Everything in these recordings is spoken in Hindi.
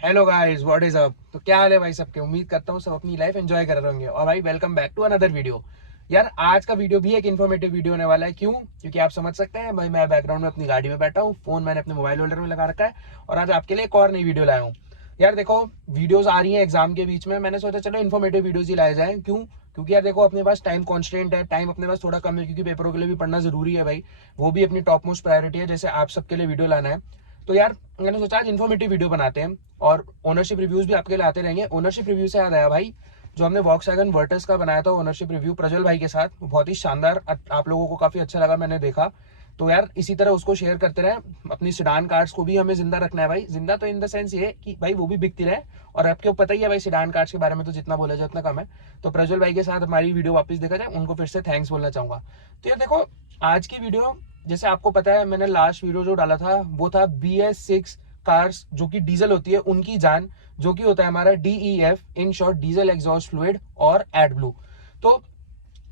Hello guys, what is up. तो क्या हाल है भाई सबके। उम्मीद करता हूँ सब अपनी लाइफ एंजॉय कर रहे होंगे। और भाई welcome back to another video. यार आज का वीडियो भी एक इन्फॉर्मेटिव वीडियो होने वाला है। क्यों? क्योंकि आप समझ सकते हैं भाई, मैं बैकग्राउंड में अपनी गाड़ी में बैठा हूँ, फोन मैंने अपने मोबाइल होल्डर में लगा रखा है और आज आपके लिए एक और नई वीडियो लाया हूँ। यार देखो, वीडियोज आ रही है एग्जाम के बीच में, मैंने सोचा चलो इन्फॉर्मेटिव वीडियोज ही लाए जाए। क्यों? क्योंकि यार देखो, अपने पास टाइम कॉन्स्टेंट है, टाइम अपने पास थोड़ा कम है, क्योंकि पेपरों के लिए भी पढ़ना जरूरी है भाई। वो भी अपनी टॉप मोस्ट प्रायोरिटी है, जैसे आप सबके लिए वीडियो लाना है। तो यार मैंने सोचा आज इन्फॉर्मेटिव वीडियो बनाते हैं और ओनरशिप रिव्यूज भी आपके लिए आते रहेंगे। ओनरशिप रिव्यू से याद आया भाई, जो हमने वॉक्सवैगन वर्टस का बनाया था ओनरशिप रिव्यू प्रज्वल भाई के साथ, बहुत ही शानदार, आप लोगों को काफी अच्छा लगा, मैंने देखा। तो यार इसी तरह उसको शेयर करते रहे। अपनी सिडान कार्ड्स को भी हमें जिंदा रखना है भाई। जिंदा तो इन द सेंस ये कि भाई वो भी बिकती रहे। और आपको पता ही है भाई, सिडान कार्ड्स के बारे में तो जितना बोला जाए उतना कम है। तो प्रज्वल भाई के साथ हमारी वीडियो वापस देखा जाए, उनको फिर से थैंक्स बोलना चाहूंगा। तो यार देखो, आज की वीडियो, जैसे आपको पता है मैंने लास्ट वीडियो जो डाला था वो था BS6 कार्स जो कि डीजल होती है उनकी जान, जो कि होता है हमारा DEF, in short diesel exhaust fluid और एड ब्लू। तो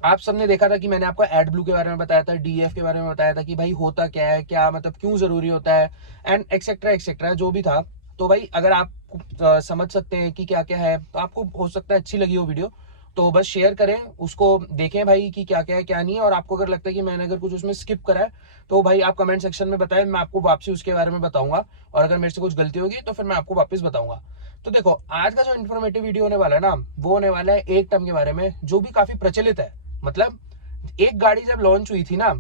आप सबने देखा था कि मैंने आपको एड ब्लू के बारे में बताया था, DEF के बारे में बताया था कि भाई होता क्या है, क्या मतलब क्यों जरूरी होता है, एंड एक्सेट्रा एक्सेट्रा जो भी था। तो भाई अगर आप समझ सकते हैं कि क्या क्या है, तो आपको हो सकता है अच्छी लगी हो वीडियो। तो बस शेयर करें उसको, देखें भाई कि क्या क्या है क्या नहीं है। और आपको अगर लगता है कि मैंने अगर कुछ उसमें स्किप करा है, तो भाई आप कमेंट सेक्शन में बताएं, मैं आपको वापसी उसके बारे में बताऊंगा। और अगर मेरे से कुछ गलती होगी तो फिर मैं आपको वापस बताऊंगा। तो देखो, आज का जो इन्फॉर्मेटिव वीडियो होने वाला है ना, वो होने वाला है एक टर्म के बारे में जो भी काफी प्रचलित है। मतलब एक गाड़ी जब लॉन्च हुई थी ना,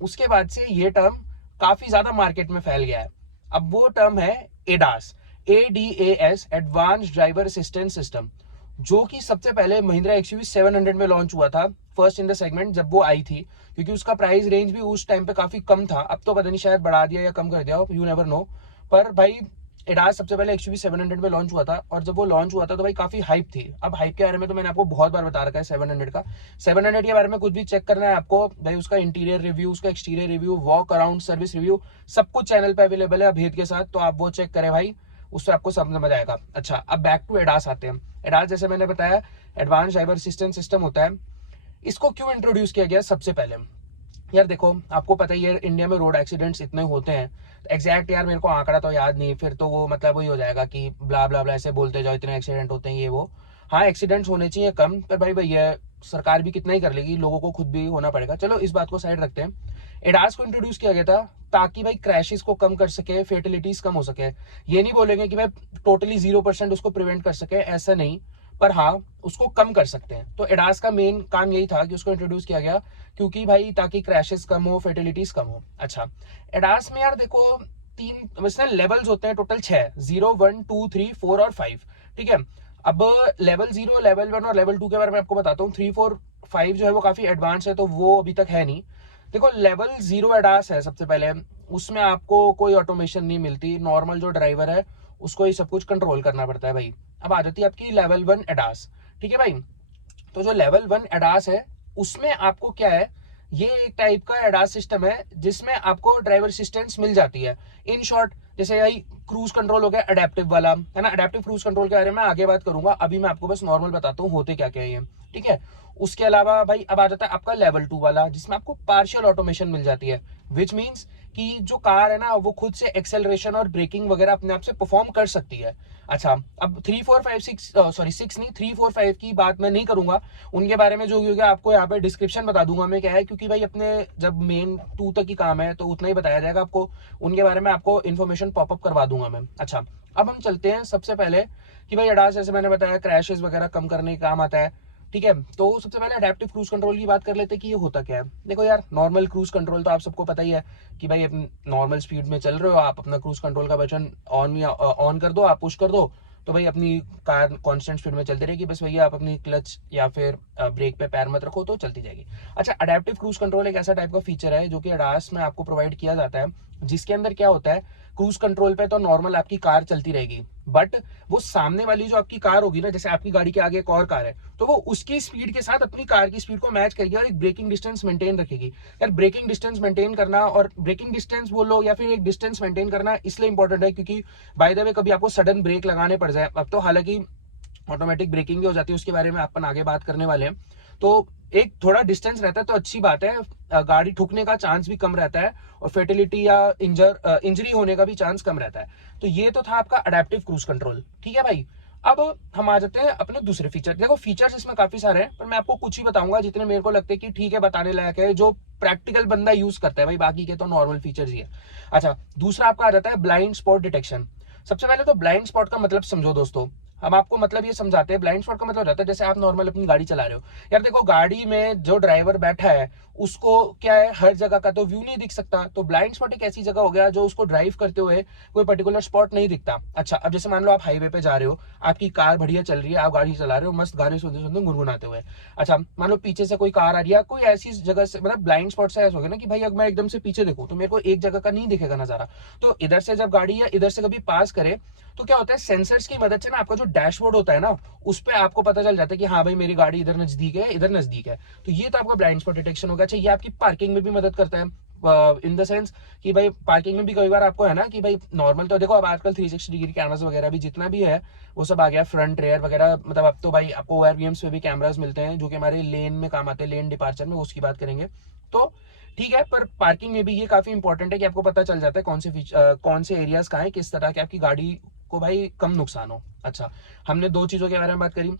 उसके बाद से ये टर्म काफी ज्यादा मार्केट में फैल गया है। अब वो टर्म है ADAS, ADAS, advance driver assistance system, जो कि सबसे पहले महिंद्रा XUV 700 में लॉन्च हुआ था, फर्स्ट इन द सेगमेंट जब वो आई थी। क्योंकि उसका प्राइस रेंज भी उस टाइम पे काफी कम था, अब तो पता नहीं शायद बढ़ा दिया या कम कर दिया, यू नेवर नो। पर भाई एडास सबसे पहले XUV 700 में लॉन्च हुआ था, और जब वो लॉन्च हुआ था तो भाई काफी हाइप थी। अब हाइप के बारे में तो मैंने आपको बहुत बार बता रखा है 700 का। 700 के बारे में कुछ भी चेक करना है आपको भाई, उसका इंटीरियर रिव्यू, उसका exterior review, walk around service review, सब कुछ चैनल पे अवेलेबल है भेद के साथ। तो आप वो चेक करें भाई, उससे आपको सब समझ आएगा। अच्छा, अब बैक टू एडास आते हैं। एडास जैसे मैंने बताया, एडवांस ड्राइवर असिस्टेंस सिस्टम होता है। इसको क्यों इंट्रोड्यूस किया गया? सबसे पहले यार देखो, आपको पता ही है इंडिया में रोड एक्सीडेंट्स इतने होते हैं। एग्जैक्ट यार मेरे को आंकड़ा तो याद नहीं, फिर तो वो मतलब वही हो जाएगा कि ब्ला ब्ला ब्ला ऐसे बोलते जाओ, इतने एक्सीडेंट होते हैं ये वो। हाँ, एक्सीडेंट्स होने चाहिए कम, पर भाई भैया सरकार भी कितना ही कर लेगी, लोगों को खुद भी होना पड़ेगा। चलो इस बात को साइड रखते हैं। एडास को इंट्रोड्यूस किया गया था ताकि भाई क्रैशेस को कम कर सके, फेटिलिटीज कम हो सके। ये नहीं बोलेंगे कि भाई टोटली 0% उसको प्रिवेंट कर सके, ऐसा नहीं, पर हाँ उसको कम कर सकते हैं। तो एडास का मेन काम यही था कि उसको इंट्रोड्यूस किया गया, क्योंकि भाई ताकि क्रैशेस कम हो, फेटिलिटीज कम हो। अच्छा, एडास में यार देखो, तीन वैसे लेवल्स होते हैं, टोटल 6, 0, 1, 2, 3, 4 और 5। ठीक है। अब लेवल 0, लेवल 1 और लेवल 2 के बारे में आपको बताता हूँ। 3, 4, 5 जो है वो काफी एडवांस है, तो वो अभी तक है नहीं। देखो, लेवल 0 एडास है सबसे पहले, उसमें आपको कोई ऑटोमेशन नहीं मिलती, नॉर्मल जो ड्राइवर है उसको ही सब कुछ कंट्रोल करना पड़ता है भाई। अब आ जाती है आपकी लेवल 1 एडास। ठीक है भाई। तो जो लेवल 1 एडास है, उसमें आपको क्या है, ये एक टाइप का एडास सिस्टम है जिसमें आपको ड्राइवर असिस्टेंस मिल जाती है। इन शॉर्ट, जैसे यही क्रूज कंट्रोल हो गया अडेप्टिव वाला, है ना। अडेप्टिव क्रूज कंट्रोल के बारे में आगे बात करूंगा, अभी मैं आपको बस नॉर्मल बताता हूँ होते क्या क्या है ये। ठीक है। उसके अलावा भाई अब आ जाता है आपका लेवल 2 वाला, जिसमें आपको पार्शियल ऑटोमेशन मिल जाती है, विच मीन्स कि जो कार है ना वो खुद से एक्सेलरेशन और ब्रेकिंग वगैरह अपने आप से परफॉर्म कर सकती है। अच्छा, अब 3, 4, 5, 6, सॉरी 6 नहीं, 3, 4, 5 की बात मैं नहीं करूंगा। उनके बारे में जो होगा आपको यहाँ पे डिस्क्रिप्शन बता दूंगा मैं, क्या है, क्योंकि भाई अपने जब मेन 2 तक ही काम है तो उतना ही बताया जाएगा आपको। उनके बारे में आपको इन्फॉर्मेशन पॉपअप करवा दूंगा मैं। अच्छा, अब हम चलते हैं सबसे पहले कि भाई एडास जैसे मैंने बताया क्रैशेस वगैरह कम करने का काम आता है। ठीक है। तो सबसे पहले अडेप्टिव क्रूज कंट्रोल की बात कर लेते हैं कि ये होता क्या है। देखो यार, नॉर्मल क्रूज कंट्रोल तो आप सबको पता ही है कि भाई अपनी नॉर्मल स्पीड में चल रहे हो, आप अपना क्रूज कंट्रोल का बटन ऑन या ऑन कर दो, आप पुश कर दो, तो भाई अपनी कार कांस्टेंट स्पीड में चलती रहेगी। बस भैया आप अपनी क्लच या फिर ब्रेक पे पैर मत रखो तो चलती जाएगी। अच्छा, अडेप्टिव क्रूज कंट्रोल एक ऐसा टाइप का फीचर है जो कि एडास में आपको प्रोवाइड किया जाता है, जिसके अंदर क्या होता है, क्रूज कंट्रोल पे तो नॉर्मल आपकी कार चलती रहेगी, बट वो सामने वाली जो आपकी कार होगी ना, जैसे आपकी गाड़ी के आगे एक और कार है, तो वो उसकी स्पीड के साथ अपनी कार की स्पीड को मैच करेगी और एक ब्रेकिंग डिस्टेंस मेंटेन रखेगी। यार ब्रेकिंग डिस्टेंस मेंटेन करना, और ब्रेकिंग डिस्टेंस बोलो या फिर एक डिस्टेंस मेंटेन करना इसलिए इंपॉर्टेंट है क्योंकि बाय द वे कभी आपको सडन ब्रेक लगाने पड़ जाए, अब तो हालांकि ऑटोमेटिक ब्रेकिंग भी हो जाती है, उसके बारे में अपन आगे बात करने वाले हैं। तो एक थोड़ा डिस्टेंस रहता है तो अच्छी बात है, गाड़ी ठुकने का चांस भी कम रहता है और फेटिलिटी या इंजरी होने का भी चांस कम रहता है। तो ये तो था आपका अडेप्टिव क्रूज कंट्रोल, ठीक है भाई। अब हम आ जाते हैं अपने दूसरे फीचर। देखो फीचर्स इसमें काफी सारे हैं, पर मैं आपको कुछ ही बताऊंगा जितने मेरे को लगते हैं कि ठीक है, बताने लायक है, जो प्रैक्टिकल बंदा यूज करता है भाई, बाकी के तो नॉर्मल फीचर्स ही है। अच्छा, दूसरा आपका आ जाता है ब्लाइंड स्पॉट डिटेक्शन। सबसे पहले तो ब्लाइंड स्पॉट का मतलब समझो दोस्तों। हम आपको मतलब ये समझाते हैं, ब्लाइंड स्पॉट का मतलब रहता है जैसे आप नॉर्मल अपनी गाड़ी चला रहे हो, यार देखो गाड़ी में जो ड्राइवर बैठा है उसको क्या है, हर जगह का तो व्यू नहीं दिख सकता। तो ब्लाइंड स्पॉट एक ऐसी जगह हो गया जो उसको ड्राइव करते हुए कोई पर्टिकुलर स्पॉट नहीं दिखता। अच्छा, अब जैसे मान लो आप हाईवे पे जा रहे हो, आपकी कार बढ़िया चल रही है, आप गाड़ी चला रहे हो मस्त, गाने सुनते सुनते गुनगुनाते हुए। अच्छा, मान लो पीछे से कोई कार आ रही है, कोई ऐसी जगह से, मतलब ब्लाइंड स्पॉट से ऐसा हो गया ना कि भाई अगर मैं एकदम से पीछे देखूं तो मेरे को एक जगह का नहीं दिखेगा नजारा। तो इधर से जब गाड़ी है इधर से कभी पास करे तो क्या होता है, सेंसर्स की मदद से ना आपका जो डैशबोर्ड होता है ना, उस पर आपको पता चल जाता है कि हाँ भाई मेरी गाड़ी इधर नजदीक है, इधर नजदीक है। तो ये तो आपका ब्लाइंड स्पॉट डिटेक्शन होगा। अच्छा, ये आपकी पार्किंग में भी मदद करता है, इन द सेंस कि भाई पार्किंग में भी कई बार आपको है ना कि भाई नॉर्मल तो देखो अब आजकल 360 डिग्री कैमरास वगैरह भी जितना भी है वो सब आ गया, फ्रंट रेयर वगैरह, मतलब अब तो भाई आपको ORVMs पे भी कैमरास मिलते हैं जो कि हमारे लेन में काम आते हैं, लेन डिपार्चर में, उसकी बात करेंगे तो ठीक है। पर पार्किंग में भी ये काफी इंपॉर्टेंट है कि आपको पता चल जाता है कौन से एरियाज कहाँ है, किस तरह के आपकी गाड़ी को भाई कम नुकसान हो। अच्छा, हमने दो चीजों के बारे में बात करी।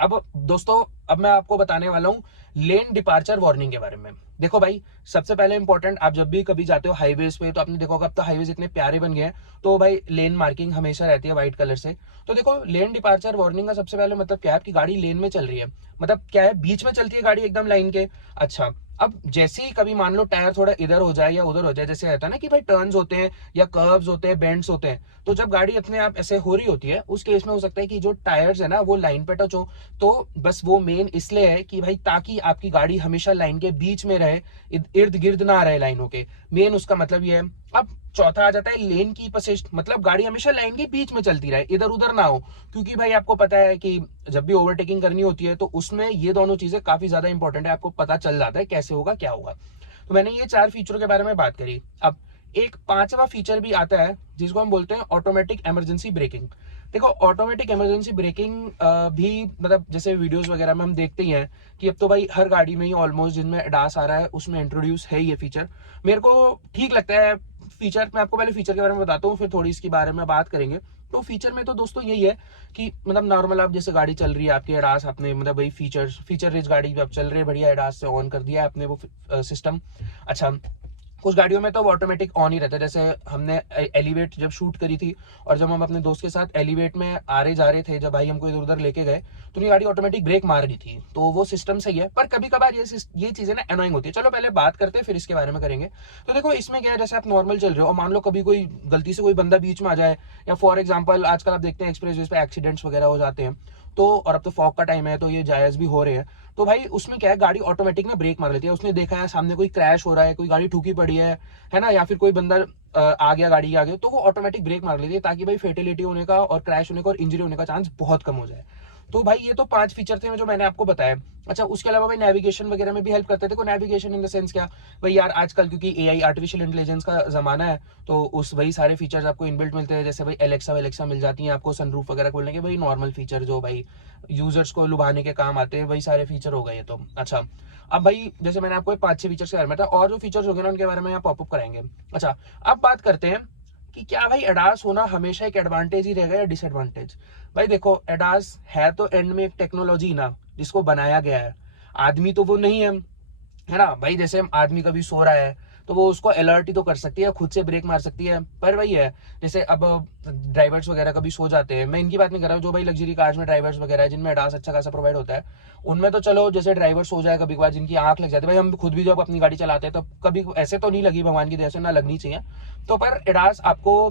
अब दोस्तों, अब मैं आपको बताने वाला हूँ लेन डिपार्चर वार्निंग के बारे में। देखो भाई, सबसे पहले इंपॉर्टेंट, आप जब भी कभी जाते हो हाईवेज पे तो आपने देखा होगा अब तो हाईवेज इतने प्यारे बन गए हैं, तो भाई लेन मार्किंग हमेशा रहती है व्हाइट कलर से। तो देखो लेन डिपार्चर वार्निंग का सबसे पहले मतलब क्या है, आपकी गाड़ी लेन में चल रही है, मतलब क्या है, बीच में चलती है गाड़ी एकदम लाइन के। अच्छा, अब जैसे ही कभी मान लो टायर थोड़ा इधर हो जाए या उधर हो जाए, जैसे रहता है ना कि भाई टर्न्स होते हैं या कर्व्स होते हैं, बेंड्स होते हैं, तो जब गाड़ी अपने आप ऐसे हो रही होती है उस केस में हो सकता है कि जो टायर्स है ना वो लाइन पे टच हो। तो बस वो मेन इसलिए है कि भाई ताकि आपकी गाड़ी हमेशा लाइन के बीच में रहे, इर्द गिर्द ना रहे लाइनों के, मेन उसका मतलब ये है। अब चौथा आ जाता है लेन की पसिस्ट, मतलब गाड़ी हमेशा लाइन के बीच में चलती रहे, इधर उधर ना हो, क्योंकि भाई आपको पता है कि जब भी ओवरटेकिंग करनी होती है तो उसमें ये दोनों चीजें काफी ज्यादा इंपॉर्टेंट है, आपको पता चल जाता है कैसे होगा क्या होगा। तो मैंने ये 4 फीचरों के बारे में बात करी। अब एक 5वां फीचर भी आता है जिसको हम बोलते हैं ऑटोमेटिक इमरजेंसी ब्रेकिंग। देखो ऑटोमेटिक इमरजेंसी ब्रेकिंग भी मतलब जैसे वीडियोस वगैरह में हम देखते ही हैं कि अब तो भाई हर गाड़ी में ही ऑलमोस्ट जिनमें एडास आ रहा है उसमें इंट्रोड्यूस है ये फीचर। मेरे को ठीक लगता है फीचर। मैं आपको पहले फीचर के बारे में बताता हूँ, फिर थोड़ी इसके बारे में बात करेंगे। तो फीचर में तो दोस्तों यही है कि मतलब नॉर्मल आप जैसे गाड़ी चल रही है, आपके एडास आपने मतलब भाई फीचर रिच गाड़ी आप चल रही है बढ़िया, एडास से ऑन कर दिया है आपने वो सिस्टम। अच्छा, कुछ गाड़ियों में तो ऑटोमेटिक ऑन ही रहता है, जैसे हमने एलिवेट जब शूट करी थी और जब हम अपने दोस्त के साथ एलिवेट में आ रहे जा रहे थे, जब भाई हमको इधर उधर लेके गए तो ये गाड़ी ऑटोमेटिक ब्रेक मार रही थी, तो वो सिस्टम सही है। पर कभी कभार ये चीजें ना एनोइंग होती है। चलो पहले बात करते हैं फिर इसके बारे में करेंगे। तो देखो इसमें क्या है, जैसे आप नॉर्मल चल रहे हो और मान लो कभी कोई गलती से कोई बंदा बीच में आ जाए, या फॉर एग्जाम्पल आजकल आप देखते हैं एक्सप्रेस पे एक्सीडेंट्स वगैरह हो जाते हैं, तो और अब तो फॉग का टाइम है तो ये जायज भी हो रहे हैं। तो भाई उसमें क्या है, गाड़ी ऑटोमेटिक ना ब्रेक मार लेती है। उसने देखा है सामने कोई क्रैश हो रहा है, कोई गाड़ी ठुकी पड़ी है ना, या फिर कोई बंदा आ गया गाड़ी के आगे, तो वो ऑटोमेटिक ब्रेक मार लेती है ताकि भाई फेटिलिटी होने का और क्रैश होने का और इंजरी होने का चांस बहुत कम हो जाए। तो भाई ये तो 5 फीचर थे जो मैंने आपको बताया। अच्छा, उसके अलावा भाई नेविगेशन वगैरह में भी हेल्प करते थे। देखो नेविगेशन इन द सेंस क्या भाई, यार आजकल क्योंकि AI आर्टिफिशियल इंटेलिजेंस का जमाना है, तो उस वही सारे फीचर्स आपको इनबिल्ट मिलते हैं, जैसे भाई एलेक्सा मिल जाती है आपको, सनरूफ वगैरह खोलने के, भाई नॉर्मल फीचर जो भाई यूजर्स को लुभाने के काम आते हैं, वही सारे फीचर हो गए। तो अच्छा, अब भाई जैसे मैंने आपको 5-6 फीचर्स के बारे में था, और जो फीचर्स हो गए ना उनके बारे में यहाँ पॉपअप कराएंगे। अच्छा, अब बात करते हैं कि क्या भाई एडास होना हमेशा एक एडवांटेज ही रहेगा या डिसएडवांटेज। भाई देखो एडास है तो एंड में एक टेक्नोलॉजी ना जिसको बनाया गया है, आदमी तो वो नहीं है ना भाई। जैसे आदमी कभी सो रहा है तो वो उसको अलर्ट ही तो कर सकती है, खुद से ब्रेक मार सकती है, पर वही है जैसे अब ड्राइवर्स वगैरह कभी सो जाते हैं, मैं इनकी बात नहीं कर रहा हूँ, जो भाई लग्जरी कार्स में ड्राइवर्स वगैरह है जिनमें एडास अच्छा खासा प्रोवाइड होता है, उनमें तो चलो जैसे ड्राइवर सो जाए कभी कभार, जिनकी आंख लग जाती है, भाई हम खुद भी जब अपनी गाड़ी चलाते हैं तो कभी ऐसे तो नहीं लगी भगवान की दया से, ना लगनी चाहिए, तो पर एडास आपको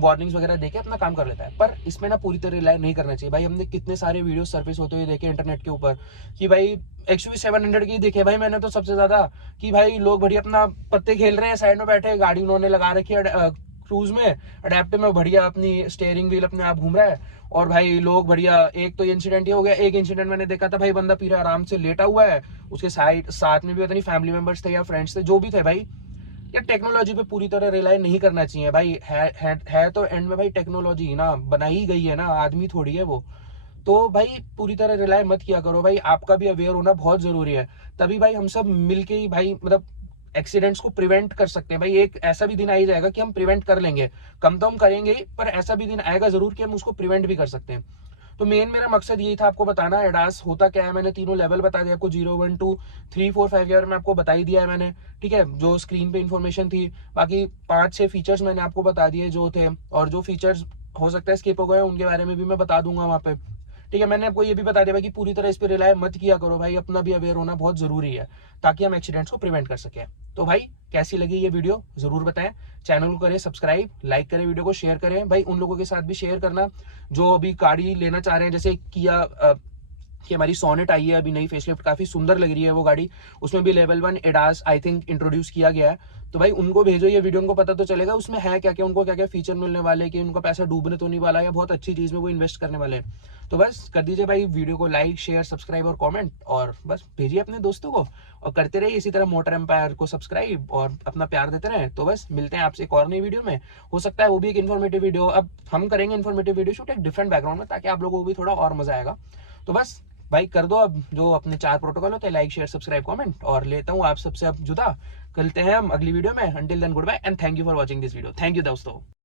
वार्निंग्स वगैरह देके अपना काम कर लेता है। पर इसमें ना पूरी तरह रिलाई नहीं करना चाहिए भाई। हमने कितने सारे वीडियो सर्फेस होते हुए देखे इंटरनेट के ऊपर कि भाई XUV 700 की देखे भाई मैंने तो सबसे ज्यादा, कि भाई लोग बढ़िया अपना पत्ते खेल रहे हैं, साइड में बैठे, गाड़ी उन्होंने लगा रखी है क्रूज में, अडेप्टिव में, बढ़िया अपनी स्टेयरिंग व्हील अपने आप घूम रहा है, और भाई लोग बढ़िया। एक तो ये इंसिडेंट ये हो गया, एक इंसिडेंट मैंने देखा था भाई, बंदा पूरा आराम से लेटा हुआ है, उसके साथ में भी पता नहीं फैमिली मेंबर्स थे या फ्रेंड्स थे, जो भी थे भाई। या टेक्नोलॉजी पे पूरी तरह रिलाई नहीं करना चाहिए भाई, है तो एंड में भाई टेक्नोलॉजी ना बनाई गई है ना, आदमी थोड़ी है वो। तो भाई पूरी तरह रिलाय मत किया करो भाई, आपका भी अवेयर होना बहुत जरूरी है। तभी भाई हम सब मिलके ही भाई मतलब एक्सीडेंट्स को प्रिवेंट कर सकते हैं भाई। एक ऐसा भी दिन आ ही जाएगा कि हम प्रिवेंट कर लेंगे, कम तो हम करेंगे ही, पर ऐसा भी दिन आएगा जरूर कि हम उसको प्रिवेंट भी कर सकते हैं। तो मेन मेरा मकसद यही था आपको बताना एडास होता क्या है। मैंने तीनों लेवल बता दिया आपको, 0, 1, 2, 3, 4, 5 ईयर में आपको बता ही दिया है मैंने, ठीक है, जो स्क्रीन पे इन्फॉर्मेशन थी। बाकी 5-6 फीचर्स मैंने आपको बता दिए जो थे, और जो फीचर्स हो सकता है स्किप हो गए उनके बारे में भी मैं बता दूंगा वहाँ पे, ठीक है। मैंने आपको ये भी बता दिया भाई कि पूरी तरह इस पर रिलाय मत किया करो भाई, अपना भी अवेयर होना बहुत जरूरी है ताकि हम एक्सीडेंट्स को प्रिवेंट कर सके। तो भाई कैसी लगी ये वीडियो जरूर बताएं, चैनल को करें सब्सक्राइब, लाइक करें, वीडियो को शेयर करें भाई, उन लोगों के साथ भी शेयर करना जो अभी गाड़ी लेना चाह रहे हैं। जैसे किया कि हमारी सोनेट आई है अभी नई फेसलिफ्ट, काफी सुंदर लग रही है वो गाड़ी, उसमें भी level 1 ADAS I think introduce किया गया है। तो भाई उनको भेजो ये वीडियो, उनको पता तो चलेगा उसमें है क्या क्या, उनको क्या क्या फीचर मिलने वाले, कि उनका पैसा डूबने तो नहीं वाला है, बहुत अच्छी चीज में वो इन्वेस्ट करने वाले हैं। तो बस कर दीजिए भाई वीडियो को लाइक, शेयर, सब्सक्राइब और कमेंट, और बस भेजिए अपने दोस्तों को, और करते रहिए इसी तरह मोटर एम्पायर को सब्सक्राइब और अपना प्यार देते रहे। तो बस मिलते हैं आपसे एक और नई वीडियो में, हो सकता है वो भी एक इन्फॉर्मेटिव वीडियो, अब हम करेंगे इन्फॉर्मेटिव वीडियो शूट एक डिफरेंट बैकग्राउंड में, ताकि आप लोगों को भी थोड़ा और मजा आएगा। तो बस भाई कर दो अब जो अपने 4 प्रोटोकॉल होते हैं, लाइक, शेयर, सब्सक्राइब, कमेंट, और लेता हूँ आप सबसे अब जुदा, करते हैं हम अगली वीडियो में। Until then good bye and thank you for watching this video. Thank you दोस्तों।